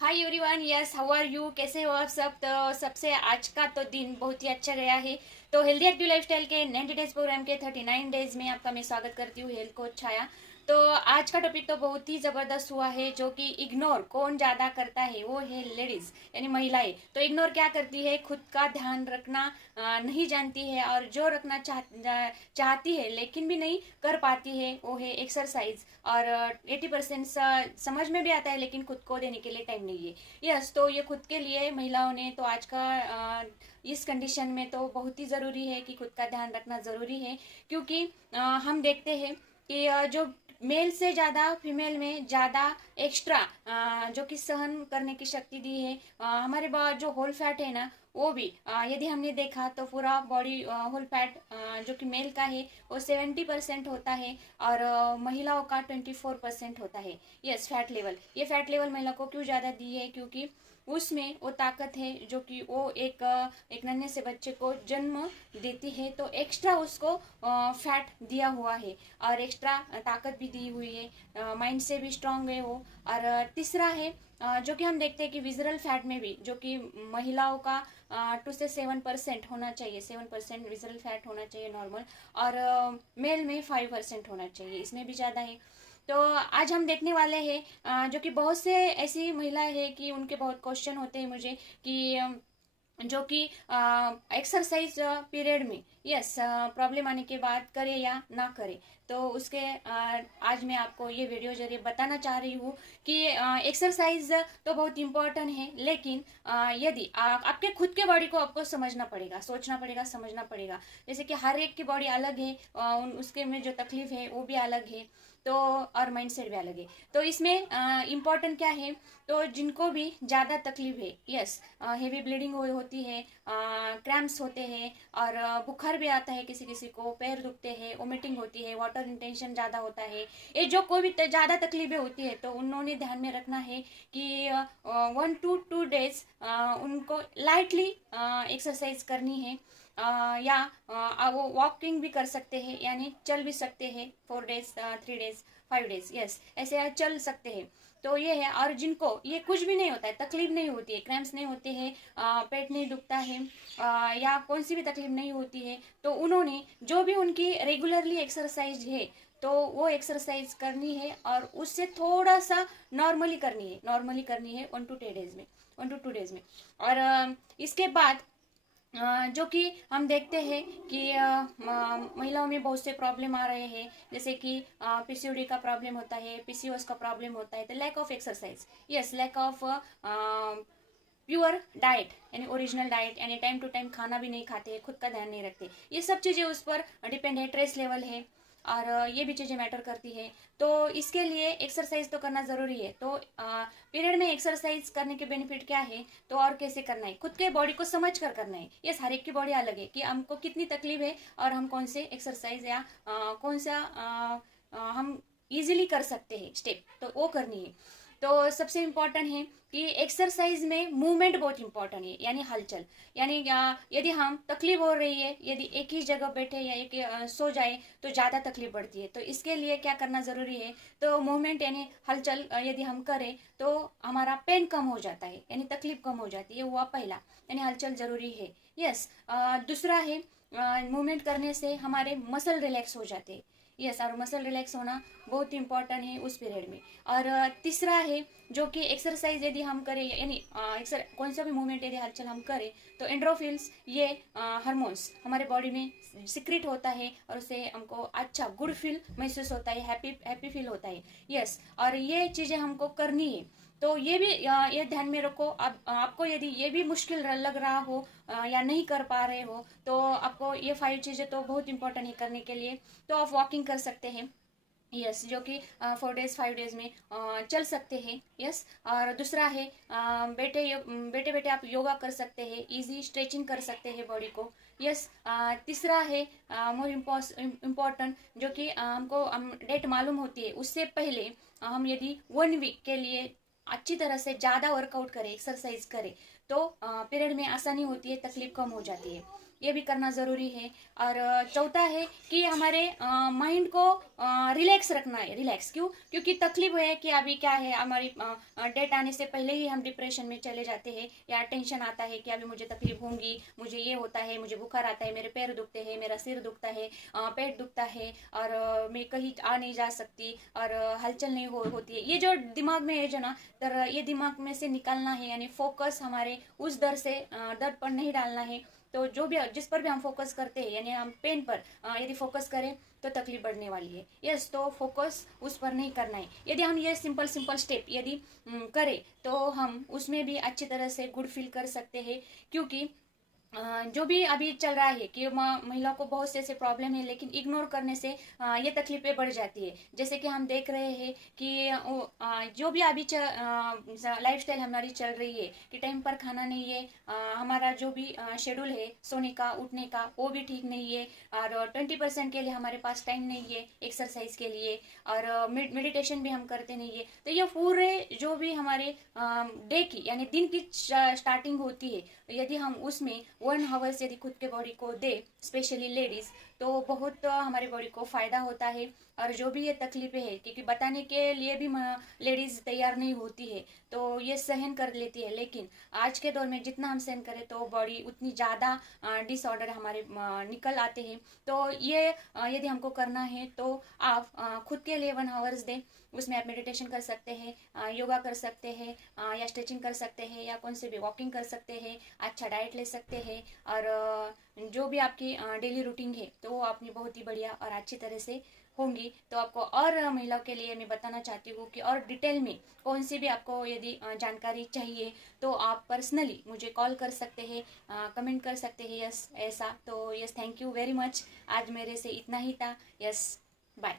Hi everyone, yes how are you, कैसे हो आप सब। तो सबसे आज का तो दिन बहुत ही अच्छा गया है। तो हेल्दी एक्टिव लाइफस्टाइल के 90 डेज प्रोग्राम के 39 डेज में आपका मैं स्वागत करती हूँ, हेल्थ कोच छाया। तो आज का टॉपिक तो बहुत ही जबरदस्त हुआ है, जो कि इग्नोर कौन ज्यादा करता है वो है लेडीज यानी महिलाएं। तो इग्नोर क्या करती है, खुद का ध्यान रखना नहीं जानती है, और जो रखना चाहती है लेकिन भी नहीं कर पाती है वो है एक्सरसाइज। और 80% समझ में भी आता है लेकिन खुद को देने के लिए टाइम नहीं है। यस, तो ये खुद के लिए महिलाओं ने तो आज का इस कंडीशन में तो बहुत ही ज़रूरी है कि खुद का ध्यान रखना ज़रूरी है। क्योंकि हम देखते हैं कि जो मेल से ज़्यादा फीमेल में ज़्यादा एक्स्ट्रा जो कि सहन करने की शक्ति दी है। हमारे जो होल फैट है ना, वो भी यदि हमने देखा तो पूरा बॉडी होल फैट जो कि मेल का है वो 70% होता है, और महिलाओं का 24% होता है। यस, फैट लेवल, ये फैट लेवल महिला को क्यों ज़्यादा दी है, क्योंकि उसमें वो ताकत है जो कि वो एक नन्हे से बच्चे को जन्म देती है, तो एक्स्ट्रा उसको फैट दिया हुआ है और एक्स्ट्रा ताकत भी दी हुई है। माइंड से भी स्ट्रांग है वो। और तीसरा है जो कि हम देखते हैं कि विजरल फैट में भी, जो कि महिलाओं का 2 से 7% होना चाहिए, 7% विजरल फैट होना चाहिए नॉर्मल, और मेल में 5% होना चाहिए, इसमें भी ज़्यादा है। तो आज हम देखने वाले हैं जो कि बहुत से ऐसी महिलाएं हैं कि उनके बहुत क्वेश्चन होते हैं मुझे कि जो कि एक्सरसाइज पीरियड में यस प्रॉब्लम आने के बाद करे या ना करे। तो उसके आज मैं आपको ये वीडियो जरिए बताना चाह रही हूँ कि एक्सरसाइज तो बहुत इम्पोर्टेंट है, लेकिन यदि आपके खुद के बॉडी को आपको समझना पड़ेगा, सोचना पड़ेगा, समझना पड़ेगा। जैसे कि हर एक की बॉडी अलग है, उसके में जो तकलीफ है वो भी अलग है, तो और माइंडसेट भी अलग है। तो इसमें इम्पोर्टेंट क्या है, तो जिनको भी ज़्यादा तकलीफ है, यस हेवी ब्लीडिंग होती है, क्रैम्प्स होते हैं, और बुखार भी आता है, किसी किसी को पैर दुखते हैं, वोमिटिंग होती है, वाटर इंटेंशन ज़्यादा होता है, ये जो कोई भी ज़्यादा तकलीफें होती है, तो उन्होंने ध्यान में रखना है कि 1 to 2 days उनको लाइटली एक्सरसाइज करनी है। या वो वॉकिंग भी कर सकते हैं, यानी चल भी सकते हैं 4 days, 3 days, 5 days, यस ऐसे चल सकते हैं। तो ये है। और जिनको ये कुछ भी नहीं होता है, तकलीफ नहीं होती है, क्रैम्प्स नहीं होते हैं, पेट नहीं दुखता है, या कौन सी भी तकलीफ नहीं होती है, तो उन्होंने जो भी उनकी रेगुलरली एक्सरसाइज है तो वो एक्सरसाइज करनी है, और उससे थोड़ा सा नॉर्मली करनी है 1 to 2 days में, 1 to 2 days में। और इसके बाद जो कि हम देखते हैं कि महिलाओं में बहुत से प्रॉब्लम आ रहे हैं, जैसे कि पीसीओडी का प्रॉब्लम होता है, पीसीओएस का प्रॉब्लम होता है, तो lack of exercise, yes lack of pure diet, यानी ओरिजिनल डाइट, यानी टाइम टू टाइम खाना भी नहीं खाते, खुद का ध्यान नहीं रखते, ये सब चीज़ें उस पर डिपेंड है, स्ट्रेस लेवल है, और ये भी चीज़ें मैटर करती है। तो इसके लिए एक्सरसाइज तो करना ज़रूरी है। तो पीरियड में एक्सरसाइज करने के बेनिफिट क्या है, तो और कैसे करना है, खुद के बॉडी को समझ कर करना है। यस, हर एक की बॉडी अलग है कि हमको कितनी तकलीफ है, और हम कौन से एक्सरसाइज या कौन सा हम इजीली कर सकते हैं स्टेप, तो वो करनी है। तो सबसे इम्पोर्टेंट है कि एक्सरसाइज में मूवमेंट बहुत इंपॉर्टेंट है, यानी हलचल। यानी यदि हम तकलीफ हो रही है, यदि एक ही जगह बैठे या एक सो जाए तो ज़्यादा तकलीफ बढ़ती है, तो इसके लिए क्या करना ज़रूरी है, तो मूवमेंट यानी हलचल यदि हम करें तो हमारा पेन कम हो जाता है, यानी तकलीफ कम हो जाती है, हुआ पहला, यानी हलचल ज़रूरी है। यस, दूसरा है मूवमेंट करने से हमारे मसल रिलैक्स हो जाते हैं। यस, और मसल रिलैक्स होना बहुत इंपॉर्टेंट है उस पीरियड में। और तीसरा है जो कि एक्सरसाइज यदि हम करें, यानी कौन सा भी मूवमेंट यदि हलचल हम करें, तो एंड्रोफिल्स, ये हार्मोन्स हमारे बॉडी में सिक्रेट होता है, और उससे हमको अच्छा गुड फील महसूस होता है, हैप्पी हैप्पी फील होता है। यस, और ये चीज़ें हमको करनी है। तो ये भी ये ध्यान में रखो। आपको यदि ये भी मुश्किल लग रहा हो या नहीं कर पा रहे हो, तो आपको ये 5 चीज़ें तो बहुत इंपॉर्टेंट है करने के लिए। तो आप वॉकिंग कर सकते हैं, यस जो कि 4 days 5 days में चल सकते हैं। यस, और दूसरा है बैठे बैठे आप योगा कर सकते हैं, इजी स्ट्रेचिंग कर सकते हैं बॉडी को। यस, तीसरा है मोर इम्पोर्टेंट, जो कि हमको डेट मालूम होती है उससे पहले हम यदि 1 week के लिए अच्छी तरह से ज़्यादा वर्कआउट करें, एक्सरसाइज करें, तो पीरियड में आसानी होती है, तकलीफ कम हो जाती है। ये भी करना ज़रूरी है। और चौथा है कि हमारे माइंड को रिलैक्स रखना है। रिलैक्स क्यों? क्योंकि तकलीफ है कि अभी क्या है, हमारी डेट आने से पहले ही हम डिप्रेशन में चले जाते हैं, या टेंशन आता है कि अभी मुझे तकलीफ होंगी, मुझे ये होता है, मुझे बुखार आता है, मेरे पैर दुखते हैं, मेरा सिर दुखता है, पेट दुखता है, और मैं कहीं आ नहीं जा सकती, और हलचल नहीं होती है। ये जो दिमाग में है जो ना, तर ये दिमाग में से निकालना है, यानी फोकस हमारे उस दर्द पर नहीं डालना है। तो जो भी जिस पर भी हम फोकस करते हैं, यानी हम पेन पर यदि फोकस करें तो तकलीफ बढ़ने वाली है। यस, तो फोकस उस पर नहीं करना है। यदि हम ये सिंपल स्टेप यदि करें तो हम उसमें भी अच्छी तरह से गुड फील कर सकते हैं। क्योंकि जो भी अभी चल रहा है कि महिलाओं को बहुत से ऐसे प्रॉब्लम है, लेकिन इग्नोर करने से ये तकलीफें बढ़ जाती है। जैसे कि हम देख रहे हैं कि जो भी अभी लाइफस्टाइल हमारी चल रही है कि टाइम पर खाना नहीं है, हमारा जो भी शेड्यूल है सोने का उठने का वो भी ठीक नहीं है, और 20% के लिए हमारे पास टाइम नहीं है एक्सरसाइज के लिए, और मेडिटेशन भी हम करते नहीं है। तो ये पूरे जो भी हमारे डे की यानी दिन की स्टार्टिंग होती है, यदि हम उसमें 1 आवर्स यदि खुद के बॉडी को दे, स्पेशली लेडीज, तो बहुत हमारे बॉडी को फायदा होता है। और जो भी ये तकलीफें है, क्योंकि बताने के लिए भी लेडीज तैयार नहीं होती है, तो ये सहन कर लेती है, लेकिन आज के दौर में जितना हम सहन करें तो बॉडी उतनी ज़्यादा डिसऑर्डर हमारे निकल आते हैं। तो ये यदि हमको करना है तो आप खुद के लिए 1 आवर्स दें। उसमें आप मेडिटेशन कर सकते हैं, योगा कर सकते हैं, या स्ट्रेचिंग कर सकते हैं, या कौन से भी वॉकिंग कर सकते हैं, अच्छा डाइट ले सकते हैं, और जो भी आपकी डेली रूटीन है तो वो अपनी बहुत ही बढ़िया और अच्छी तरह से होंगी। तो आपको और महिलाओं के लिए मैं बताना चाहती हूँ कि और डिटेल में कौन सी भी आपको यदि जानकारी चाहिए तो आप पर्सनली मुझे कॉल कर सकते हैं, कमेंट कर सकते हैं। यस, ऐसा तो yes, thank you very much. आज मेरे से इतना ही था। Yes, bye.